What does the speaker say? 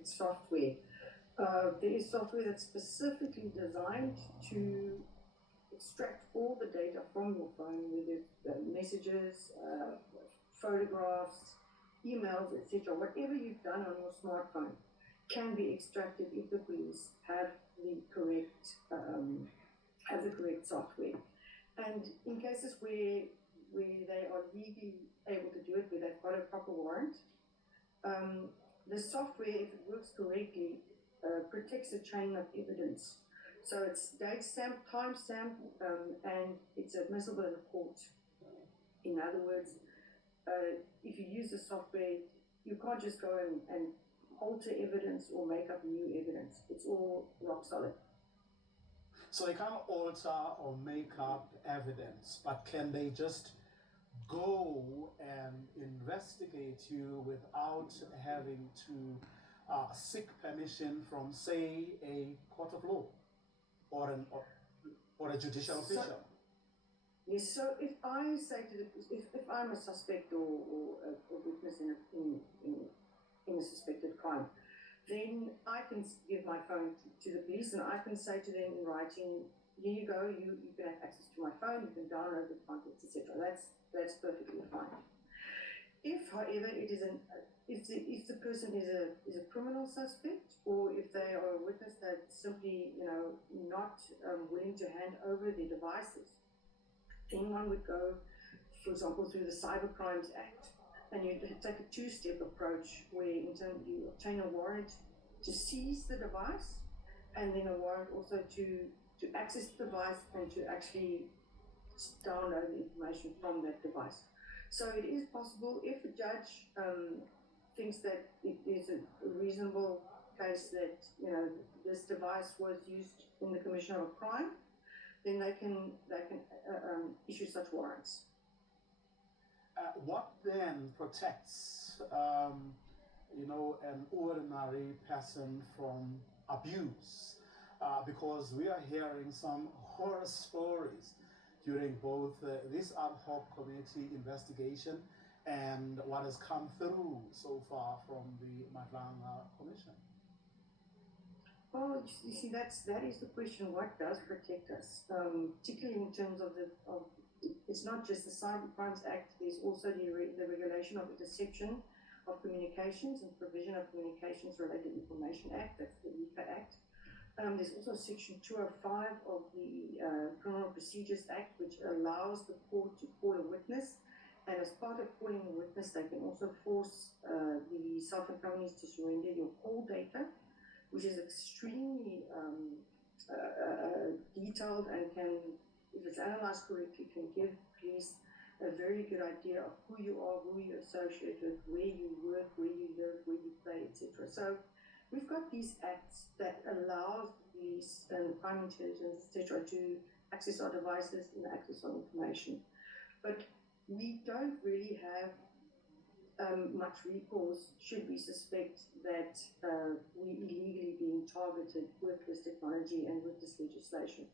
correct software. There is software that's specifically designed to extract all the data from your phone, whether it's messages, photographs, emails, etc. Whatever you've done on your smartphone can be extracted if the police have the correct software. And in cases where they are legally able to do it, where they've got a proper warrant, the software, if it works correctly, protects a chain of evidence. So it's date stamped, time stamped, and it's admissible in a court. In other words, if you use the software, you can't just go and alter evidence or make up new evidence. It's all rock solid. So they can't alter or make up evidence, but can they just go and investigate you without having to seek permission from, say, a court of law or a judicial official? Yes. So if I say to if I'm a suspect or a witness in a suspected crime, then I can give my phone to the police, and I can say to them in writing, here you go, you can have access to my phone, you can download the contents, etc. That's perfectly fine. If, however, it is if the person is a criminal suspect, or if they are a witness that's simply not willing to hand over their devices, then one would go, for example, through the Cyber Crimes Act, and you take a two-step approach where you obtain a warrant to seize the device, and then a warrant also to access the device and to actually download the information from that device. So it is possible, if a judge thinks that it is a reasonable case that this device was used in the commission of a crime, then they can issue such warrants. What then protects an ordinary person from abuse? Because we are hearing some horror stories during both this ad hoc committee investigation and what has come through so far from the Madlanga Commission. Well, you see, that is the question. What does protect us, particularly in terms of it's not just the Cyber Crimes Act. There's also the regulation of the Deception of Communications and Provision of Communications Related Information Act. That's the RICA Act. There's also Section 205 of the Criminal Procedures Act, which allows the court to call a witness. And as part of calling a witness, they can also force the cell phone companies to surrender your call data, which is extremely detailed and can, if it's analyzed correctly, can give police a very good idea of who you are, who you associate with, where you work, where you live, where you play, etc. So we've got these acts that allow police and crime intelligence, etc., to access our devices and access our information. But we don't really have much recourse should we suspect that we're illegally being targeted with this technology and with this legislation.